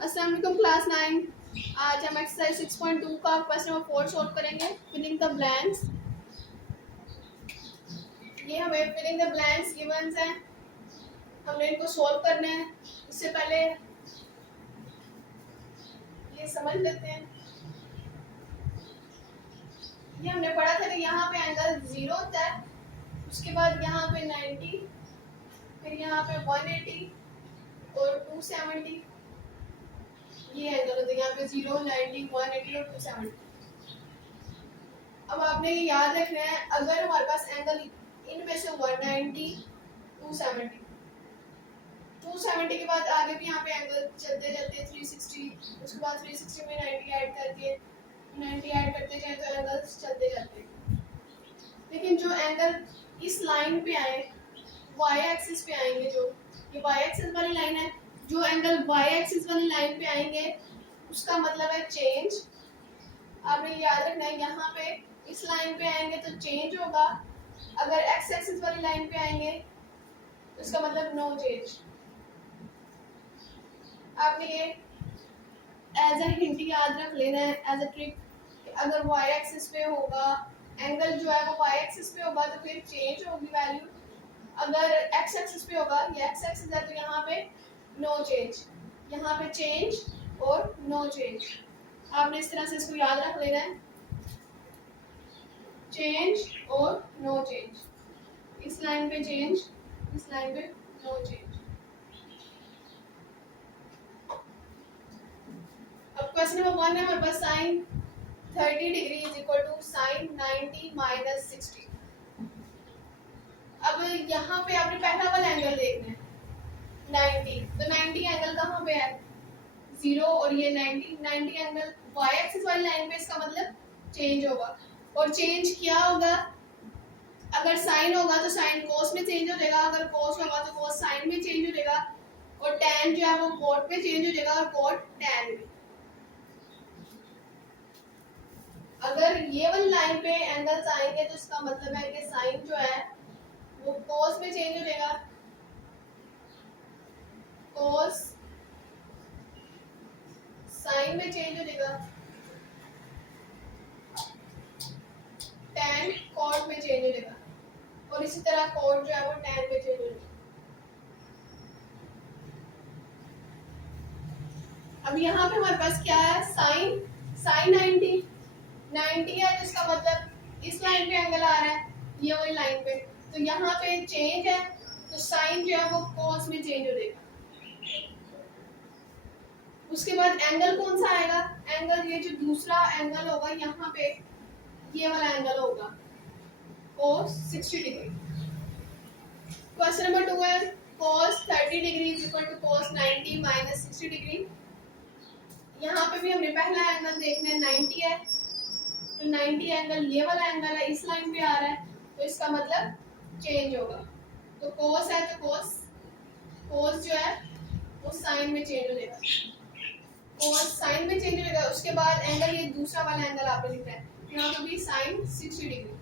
अस्सलाम वालेकुम क्लास 9। आज हम एक्सरसाइज 6.2 का क्वेश्चन नंबर 4 सॉल्व करेंगे। Filling the blanks. ये हमें फिलिंग द ब्लैंक्स गिवंस हैं, हमने इनको सॉल्व करना है। इससे पहले ये समझ लेते हैं। ये हमने पढ़ा था कि यहाँ पे एंगल 0 होता है, उसके बाद यहाँ पे 90, फिर यहाँ पे 180 और 270। ये एंगल होते हैं यहाँ पे 0, 90, 180 और 270। अब आपने ये याद रखना है, अगर हमारे पास एंगल इनमें से 190, 270 के बाद आगे भी यहाँ पे एंगल चलते जाते 360, उसके बाद 360 में 90 ऐड करके 90 ऐड करते जाए तो एंगल्स चलते जाते हैं। लेकिन जो एंगल इस लाइन पे आए, वाई एक्सिस पे आएंगे, जो ये वाई एक्सिस वाली लाइन है, जो एंगल वाई एक्सिस वाली लाइन पे आएंगे उसका मतलब है चेंज। आपने याद रखना है, यहाँ पे इस लाइन पे आएंगे तो चेंज होगा, अगर एक्स एक्सिस वाली लाइन पे आएंगे तो इसका मतलब नो चेंज। आपने ये एज अ हिंट याद रख लेना है, एज अ ट्रिक। अगर वाई एक्सिस पे होगा एंगल, जो है वो वाई एक्सिस पे होगा तो फिर चेंज होगी वैल्यू। अगर एक्स एक्सिस पे होगा, ये एक्स एक्सिस है तो यहाँ पे नो चेंज, यहाँ पे चेंज और नो चेंज। आपने इस तरह से इसको याद रख लेना है, चेंज और नो चेंज। इस लाइन पे चेंज, इस लाइन पे नो चेंज। अब क्वेश्चन नंबर 1 है हमारे पास, sine 30 degree is equal to sine 90 minus 60। अब यहाँ पे आपने पहला वाला एंगल देखना है 90, तो 90 एंगल कहाँ पे है 0, और ये 90 एंगल वाई एक्सिस वाली लाइन पे, इसका मतलब चेंज होगा। और चेंज क्या होगा, अगर साइन होगा तो साइन कोस में चेंज हो जाएगा, अगर कोस होगा तो कोस साइन में चेंज हो जाएगा, और टैन जो है वो कोट में चेंज हो जाएगा और कोट टैन में। अगर ये वाली लाइन पे एंगल्स आएंगे तो इसका मतलब है कि साइन जो है वो कोस में चेंज हो जाएगा, कोस साइन में चेंज हो जाएगा, टैन कोट में चेंज हो जाएगा, और इसी तरह कोट जो है वो टैन में चेंज हो जाएगा। अब यहाँ पे हमारे पास क्या है, साइन 90 है तो इसका मतलब इस लाइन पे एंगल आ रहा है, ये वाली लाइन पे, तो यहाँ पे चेंज है तो साइन जो है वो कोस में चेंज हो जाएगा। उसके बाद एंगल कौन सा आएगा, एंगल ये जो दूसरा एंगल होगा यहाँ पे, ये वाला एंगल होगा कोस 60 डिग्री। क्वेश्चन नंबर 2 है cos 30 degree is equal to cos 90 minus 60 degree. यहाँ पे भी हमने पहला एंगल देखना है 90 है, तो 90 एंगल ये वाला एंगल है, इस लाइन पे आ रहा है, तो इसका मतलब चेंज होगा। तो कोस है तो कोस जो है वो साइन में चेंज हो जाएगा, कोस साइन में चेंज हो जाएगा। उसके बाद एंगल ये दूसरा वाला एंगल आपने लिखा है, यहाँ पे भी साइन 60 डिग्री।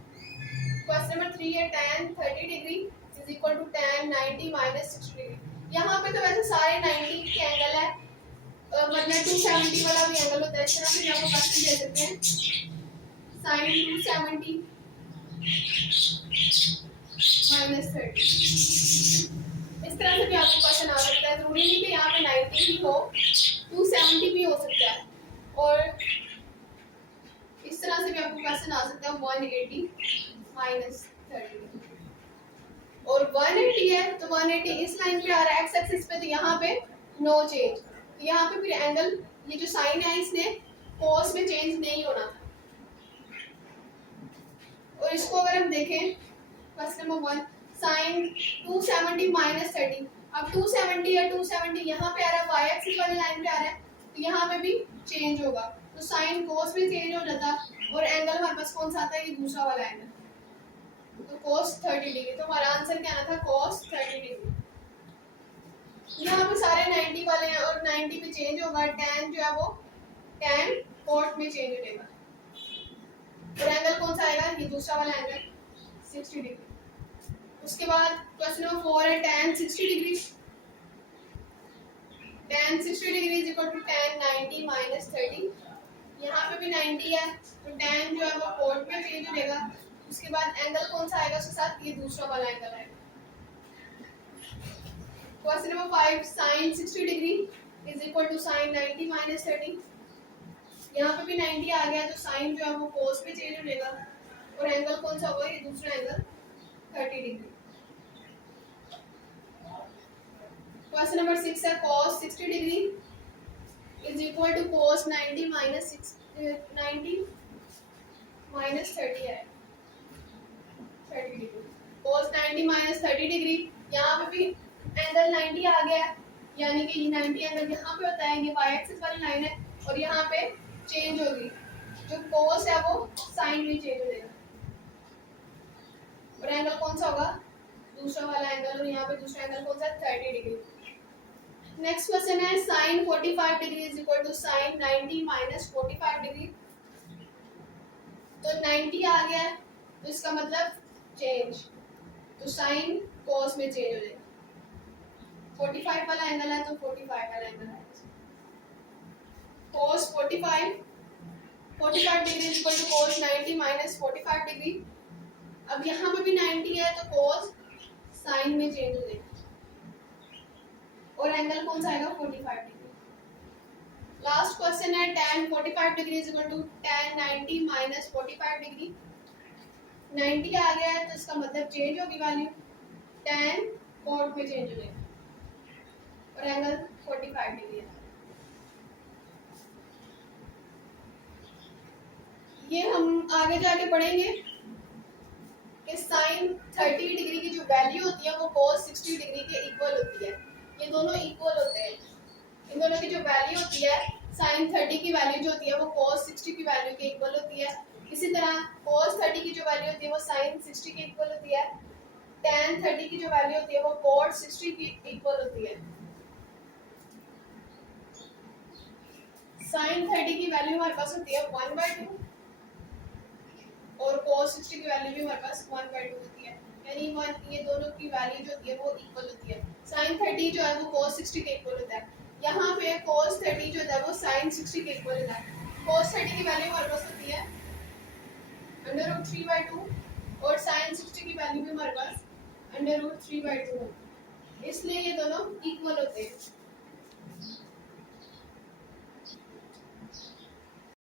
क्वेश्चन नंबर 3 है tan 30 degree is equal to tan 90 minus 60 degree. यहाँ पे तो वैसे सारे 90 के एंगल है, वरना 270 वाला भी एंगल होता है, इस तरह से भी आपको क्वेश्चन दे सकते हैं, साइन 270 माइनस 30। इस तरह से भी आपको क्वेश्चन आ सकता है, जरूरी नहीं कि यहाँ पे 90 ही हो, 270 भी हो सकता है, और इस तरह से भी आपको क्वेश्चन आ सकता है 180 माइनस 30। और 180 है तो 180 इस लाइन पे आ रहा है एक्स एक्सिस पे, तो यहाँ पे नो चेंज, तो यहाँ पे फिर एंगल ये जो साइन है इसने कोस में चेंज नहीं होना था। और इसको अगर हम देखें क्वेश्चन नंबर 1, साइन 270 माइनस 30। अब 270 है, 270 यहाँ पे आ रहा है, वाई एक्सिस वाली लाइन पे आ रहा है, तो यहाँ पे भी चेंज होगा, तो साइन कोस में चेंज हो जाता, और एंगल हमारे पास कौन सा आता है, ये दूसरा वाला एंगल, तो कोस 30 डिग्री। तो हमारा आंसर क्या आना था, कोस 30 डिग्री। यहाँ पे सारे 90 वाले हैं और 90 पे चेंज होगा, टैन जो है वो टैन कोट में चेंज हो जाएगा, और एंगल कौन सा आएगा, ये दूसरा वाला एंगल 60 डिग्री। उसके बाद क्वेश्चन नंबर 4 है tan 60 degree tan 60 degree is equal to tan 90 minus 30। यहाँ पे भी 90 है तो tan जो है वो कोट में चेंज हो जाएगा। उसके बाद एंगल कौन सा आएगा उसके साथ, ये दूसरा वाला एंगल आएगा। Question number 5 sin 60 degree is equal to sin 90 minus 30। यहाँ पे भी 90 आ गया तो साइन जो है वो cos पे चेंज हो जाएगा और एंगल कौन सा होगा, ये दूसरा एंगल 30 डिग्री। क्वेश्चन नंबर 6 है cos 60 degree is equal to cos 90 minus 90 minus 30 है 30 डिग्री। cos 90 माइनस 30 डिग्री, यहाँ पे भी एंगल 90 आ गया है, यानी कि ये 90 एंगल यहाँ पे होता है, ये y एक्सिस वाली लाइन है और यहाँ पे चेंज होगी, जो cos है वो sin में चेंज हो जाएगा और एंगल कौन सा होगा, दूसरा वाला एंगल, और यहाँ पे दूसरा एंगल कौन सा, 30 डिग्री। नेक्स्ट क्वेश्चन है sin 45 degree is equal to sin 90 minus 45 degree. तो 90 आ गया है तो इसका मतलब चेंज, तो sin cos में चेंज हो जाएगा। 45 वाला एंगल है तो 45 वाला एंगल है। cos 45 degree is equal to cos 90 minus 45 degree. अब यहाँ पे भी 90 है तो cos sin में चेंज हो जाएगा और एंगल कौन सा आएगा, 45 डिग्री। लास्ट क्वेश्चन है tan 45 degree is equal to tan 90 minus 45 degree. 90 आ गया है तो इसका मतलब चेंज होगी वैल्यू, tan cot में चेंज हो जाएगा और एंगल 45 डिग्री है। ये हम आगे जाके पढ़ेंगे कि sin 30 डिग्री की जो वैल्यू होती है वो cos 60 डिग्री के इक्वल होती है। ये दोनों इक्वल होते हैं, इन दोनों की जो वैल्यू होती है sin 30 की वैल्यू जो होती है वो cos 60 की वैल्यू के इक्वल होती है। इसी तरह cos 30 की जो वैल्यू होती है वो sin 60 के इक्वल होती है। tan 30 की जो वैल्यू होती है वो cot 60 की इक्वल होती है। sin 30 की वैल्यू हमारे पास होती है 1/2 और cos 60 की वैल्यू भी हमारे पास 1/2 होती है, यानी ये दोनों की वैल्यू जो होती है वो इक्वल होती है। sin 30 जो है वो cos 60 के इक्वल होता है, यहाँ पे cos 30 जो है वो sin 60 के इक्वल होता है। cos 30 की वैल्यू हमारे पास होती है √3/2 और sin 60 की वैल्यू भी हमारे पास √3/2 है, इसलिए ये दोनों इक्वल होते हैं।